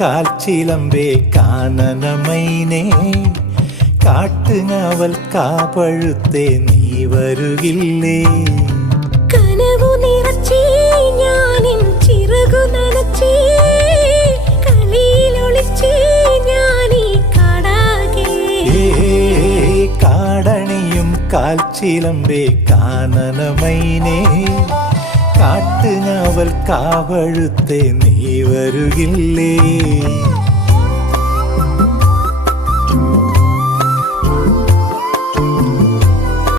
കാൽച്ചിലമ്പേ കാനനമൈനേ കാട്ടുങ്ങാവൽ കാപഴുത്തേ നീ വരുകില്ലേ കനവു നിറച്ചേ ഞാനിൻ ചിറകു നനച്ചേ കളിയിലൊളിച്ചേ ഞാനീ കാടാകെ കാടണിയും കാൽച്ചിലമ്പേ കാനനമൈനേ കാട്ടുങ്ങാവൽ കാപഴുത്തേ നീ വരുകില്ലേ